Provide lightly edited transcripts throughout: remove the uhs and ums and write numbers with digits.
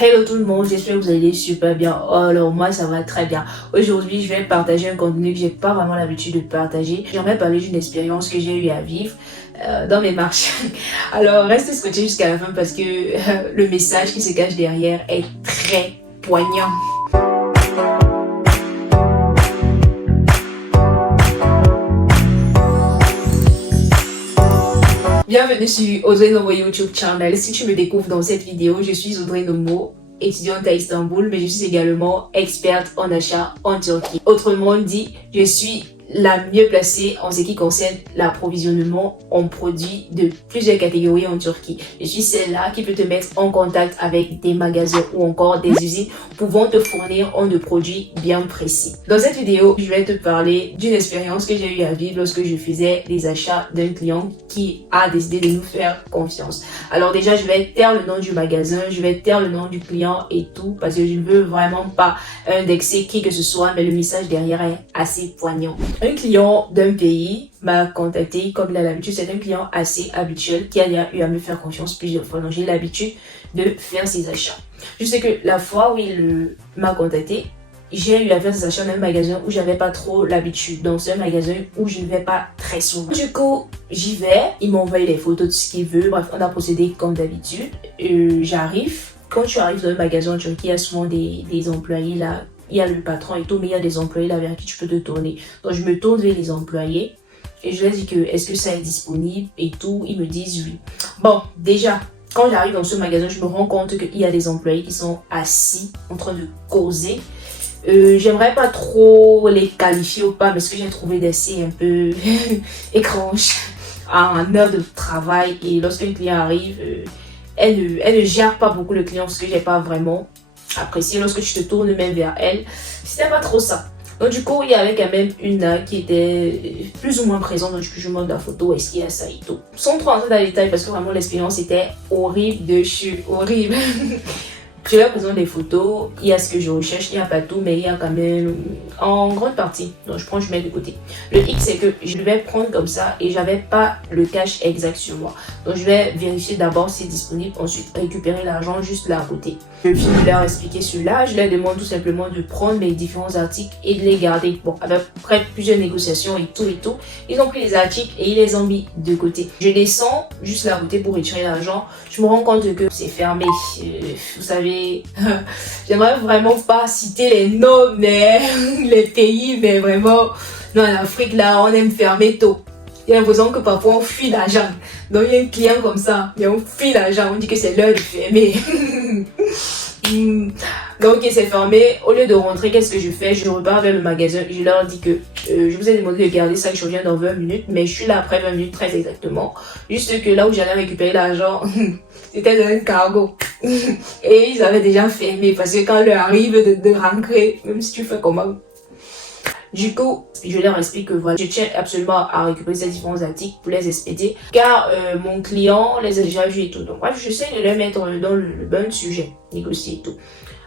Hello tout le monde, j'espère que vous allez super bien. Alors moi ça va très bien. Aujourd'hui je vais partager un contenu que j'ai pas vraiment l'habitude de partager. J'aimerais parler d'une expérience que j'ai eu à vivre dans mes marches. Alors restez scotchés jusqu'à la fin parce que le message qui se cache derrière est très poignant. Bienvenue sur Audrey Nomo YouTube channel. Si tu me découvres dans cette vidéo, je suis Audrey Nomo, étudiante à Istanbul, mais je suis également experte en achat en Turquie. Autrement dit, je suis la mieux placée en ce qui concerne l'approvisionnement en produits de plusieurs catégories en Turquie. Je suis celle-là qui peut te mettre en contact avec des magasins ou encore des usines pouvant te fournir en de produits bien précis. Dans cette vidéo, je vais te parler d'une expérience que j'ai eu à vivre lorsque je faisais les achats d'un client qui a décidé de nous faire confiance. Alors déjà, je vais taire le nom du magasin, je vais taire le nom du client et tout parce que je ne veux vraiment pas indexer qui que ce soit, mais le message derrière est assez poignant. Un client d'un pays m'a contacté comme il a l'habitude. C'est un client assez habituel qui a eu à me faire confiance plusieurs fois. Donc j'ai l'habitude de faire ses achats. Je sais que la fois où il m'a contacté, j'ai eu à faire ses achats dans un magasin où j'avais pas trop l'habitude. Donc c'est un magasin où je ne vais pas très souvent. Du coup, j'y vais. Il m'a envoyé les photos de ce qu'il veut. Bref, on a procédé comme d'habitude. J'arrive. Quand tu arrives dans un magasin en Turquie, il y a souvent des employés là. Il y a le patron et tout, mais il y a des employés là vers qui tu peux te tourner. Donc je me tourne vers les employés et je leur dis que est-ce que ça est disponible et tout. Ils me disent oui. Bon, déjà, quand j'arrive dans ce magasin, je me rends compte qu'il y a des employés qui sont assis en train de causer. J'aimerais pas trop les qualifier ou pas, mais ce que j'ai trouvé d'assez un peu étrange en heure de travail. Et lorsqu'un client arrive, elle ne gère pas beaucoup le client, ce que j'ai pas vraiment apprécié. Lorsque tu te tournes même vers elle, c'était pas trop ça. Donc du coup, il y avait quand même une qui était plus ou moins présente. Donc du coup, je montre la photo, est-ce qu'il y a ça et tout. Sans trop entrer dans les détails parce que vraiment l'expérience était horrible de chez horrible. Je vais présenter des photos, il y a ce que je recherche, il n'y a pas tout, mais il y a quand même en grande partie. Donc je prends, je mets de côté. Le X, c'est que je vais prendre comme ça et j'avais pas le cash exact sur moi. Donc je vais vérifier d'abord si c'est disponible, ensuite récupérer l'argent juste là à côté. Je finis de leur expliquer cela, je leur demande tout simplement de prendre mes différents articles et de les garder. Bon, après plusieurs négociations et tout, ils ont pris les articles et ils les ont mis de côté. Je descends juste là à côté pour retirer l'argent. Je me rends compte que c'est fermé. Vous savez, j'aimerais vraiment pas citer les noms, mais les pays, mais vraiment, dans l'Afrique là, on aime fermer tôt. J'ai l'impression que parfois on fuit l'argent. Donc il y a un client comme ça, mais on fuit l'argent, on dit que c'est l'heure de fermer. Donc c'est fermé. Au lieu de rentrer, qu'est-ce que je fais? Je repars vers le magasin, je leur dis que je vous ai demandé de garder ça, que je reviens dans 20 minutes, mais je suis là après 20 minutes très exactement. Juste que là où j'allais récupérer l'argent, c'était dans un cargo. Et ils avaient déjà fermé parce que quand leur arrive de rentrer, même si tu fais comment. Du coup, je leur explique que voilà, je tiens absolument à récupérer ces différents articles pour les expédier car mon client les a déjà vus et tout. Donc bref, j'essaie de les mettre dans le bon sujet, négocier et tout.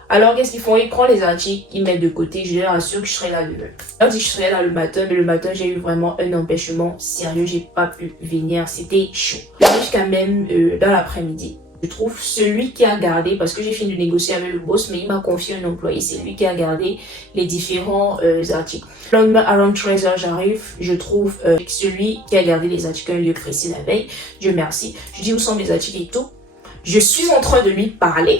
Alors qu'est-ce qu'ils font? Ils prennent les articles, ils mettent de côté, je leur assure que je serai là demain. Je leur dis que je serai là le matin, mais le matin j'ai eu vraiment un empêchement sérieux, j'ai pas pu venir, c'était chaud. J'arrive quand même dans l'après-midi. Je trouve celui qui a gardé, parce que j'ai fini de négocier avec le boss, mais il m'a confié un employé, c'est lui qui a gardé les différents articles. Le lendemain, around 13h, j'arrive, je trouve celui qui a gardé les articles à un lieu précis la veille. Dieu merci. Je dis où sont mes articles et tout. Je suis en train de lui parler.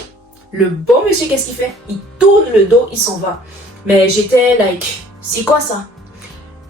Le bon monsieur, qu'est-ce qu'il fait? Il tourne le dos, il s'en va. Mais j'étais like, c'est quoi ça?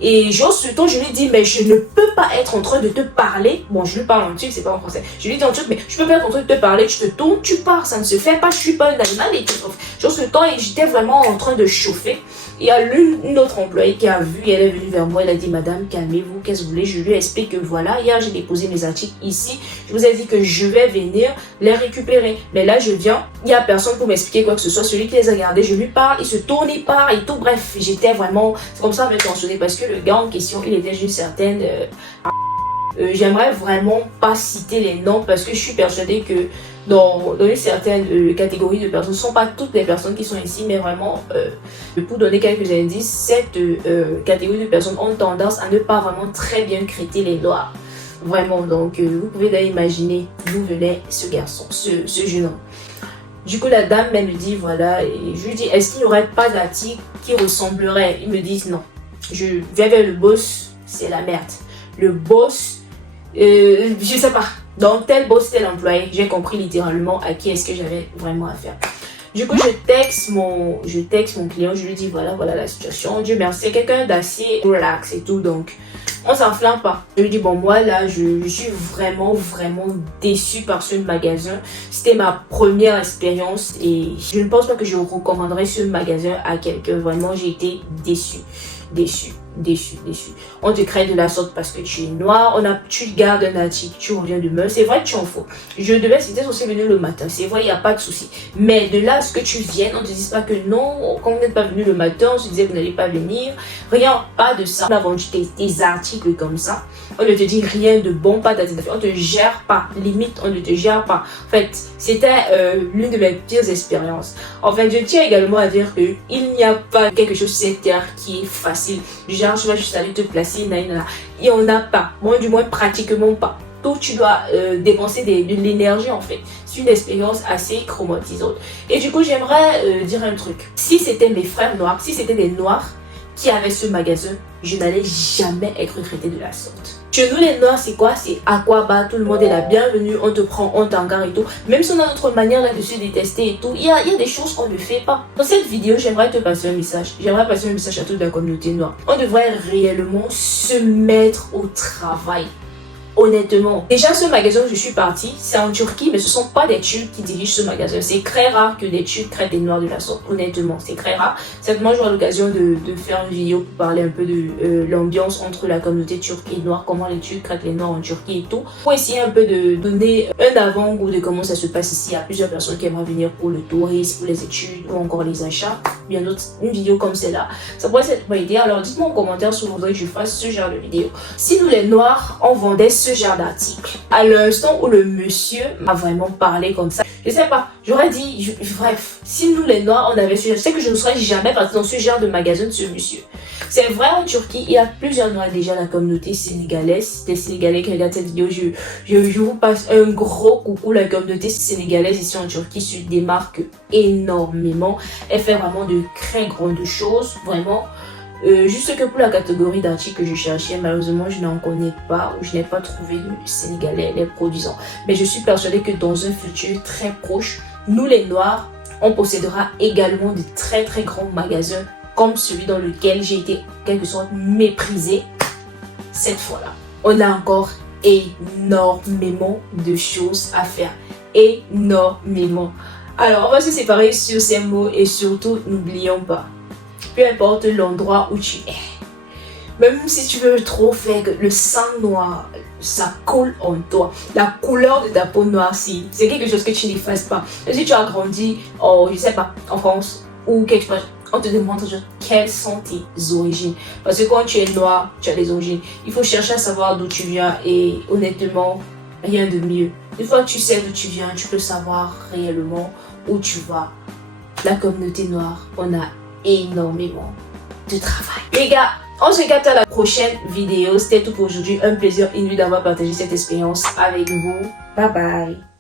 Et j'ose ce ton, je lui dis, mais je ne peux pas être en train de te parler. Bon, je lui parle en turc, c'est pas en français. Je lui dis en turc, mais je peux pas être en train de te parler, tu te tournes, tu pars, ça ne se fait pas, je suis pas un animal. Et tout. J'ose ce ton et j'étais vraiment en train de chauffer. Il y a une autre employée qui a vu, et elle est venue vers moi, elle a dit, madame, calmez-vous, qu'est-ce que vous voulez? Je lui explique que voilà, hier j'ai déposé mes articles ici. Je vous ai dit que je vais venir les récupérer. Mais là, je viens, il n'y a personne pour m'expliquer quoi que ce soit. Celui qui les a gardés, je lui parle, il se tourne, il part et tout. Bref, j'étais vraiment, c'est comme ça à me tensionner parce que le gars en question, il était d'une certaine... j'aimerais vraiment pas citer les noms parce que je suis persuadée que dans une certaine catégorie de personnes, ce ne sont pas toutes les personnes qui sont ici, mais vraiment, pour donner quelques indices, cette catégorie de personnes ont tendance à ne pas vraiment très bien traiter les noirs. Vraiment, donc vous pouvez d'ailleurs imaginer d'où venait ce garçon, ce jeune homme. Du coup, la dame, elle me dit, voilà, et je lui dis, est-ce qu'il n'y aurait pas d'article qui ressemblerait? Ils me disent non. Je vais vers le boss, c'est la merde. Le boss, je sais pas. Donc, tel boss, tel employé, j'ai compris littéralement à qui est-ce que j'avais vraiment affaire. Du coup, je texte mon client, je lui dis voilà la situation. Dieu merci, c'est quelqu'un d'assez relax et tout, donc on s'enflamme pas. Je lui dis bon, moi là, je suis vraiment déçue par ce magasin. C'était ma première expérience et je ne pense pas que je recommanderais ce magasin à quelqu'un. Vraiment, j'ai été déçue. On te crée de la sorte parce que tu es noir, tu gardes un article, tu reviens demain. C'est vrai que tu en fous. Je devais citer aussi venu le matin, c'est vrai, il n'y a pas de souci. Mais de là à ce que tu viennes, on ne te dise pas que non, quand vous n'êtes pas venu le matin, on se disait que vous n'allez pas venir. Rien, pas de ça. On a vendu des articles comme ça. On ne te dit rien de bon, pas d'attention. On ne te gère pas. Limite, on ne te gère pas. En fait, c'était l'une de mes pires expériences. En fait, je tiens également à dire qu'il n'y a pas quelque chose sur cette terre qui est facile. Genre, tu vas juste aller te placer, et on n'a pas. Moi, du moins, pratiquement pas. Donc, tu dois dépenser de l'énergie, en fait. C'est une expérience assez traumatisante. Et du coup, j'aimerais dire un truc. Si c'était mes frères noirs, si c'était des noirs qui avaient ce magasin, je n'allais jamais être traité de la sorte. Chez nous, les noirs, c'est quoi? C'est à quoi bas, tout le monde est la bienvenue, on te prend, on t'engarde et tout. Même si on a notre manière là de se détester et tout, il y a des choses qu'on ne fait pas. Dans cette vidéo, j'aimerais te passer un message. J'aimerais passer un message à toute la communauté noire. On devrait réellement se mettre au travail. Honnêtement, déjà ce magasin où je suis partie, c'est en Turquie, mais ce ne sont pas des Turcs qui dirigent ce magasin. C'est très rare que des Turcs traitent des Noirs de la sorte. Honnêtement, c'est très rare. Certainement, j'aurai l'occasion de faire une vidéo pour parler un peu de l'ambiance entre la communauté turque et noire, comment les Turcs traitent les Noirs en Turquie et tout. Pour essayer un peu de donner un avant-goût de comment ça se passe ici. Il y a plusieurs personnes qui aimeraient venir pour le tourisme, pour les études ou encore les achats. Bien d'autres, une vidéo comme celle-là, ça pourrait être une bonne idée. Alors dites-moi en commentaire si vous voudrez que je fasse ce genre de vidéo. Si nous les Noirs, on vendait ce genre d'article, à l'instant où le monsieur m'a vraiment parlé comme ça, je sais pas, j'aurais dit, bref, si nous les Noirs, on avait ce genre, je sais que je ne serais jamais partie dans ce genre de magasin de ce monsieur. C'est vrai, en Turquie, il y a plusieurs Noirs déjà, la communauté sénégalaise, des Sénégalais qui regardent cette vidéo, je vous passe un gros coucou. La communauté sénégalaise ici en Turquie se démarque énormément, elle fait vraiment de très grandes choses, vraiment. Juste que pour la catégorie d'articles que je cherchais, malheureusement, je n'en connais pas ou je n'ai pas trouvé de Sénégalais les produisant. Mais je suis persuadée que dans un futur très proche, nous les Noirs, on possédera également de très grands magasins comme celui dans lequel j'ai été en quelque sorte méprisée cette fois-là. On a encore énormément de choses à faire. Énormément. Alors, on va se séparer sur ces mots et surtout, n'oublions pas. Peu importe l'endroit où tu es. Même si tu veux trop faire que le sang noir, ça coule en toi. La couleur de ta peau noircie, c'est quelque chose que tu n'effaces pas. Et si tu as grandi, je sais pas, en France ou quelque part, on te demande toujours quelles sont tes origines. Parce que quand tu es noir, tu as des origines. Il faut chercher à savoir d'où tu viens et honnêtement, rien de mieux. Une fois que tu sais d'où tu viens, tu peux savoir réellement où tu vas. La communauté noire, on a énormément de travail. Les gars, on se capte à la prochaine vidéo. C'était tout pour aujourd'hui. Un plaisir inouï d'avoir partagé cette expérience avec vous. Bye bye.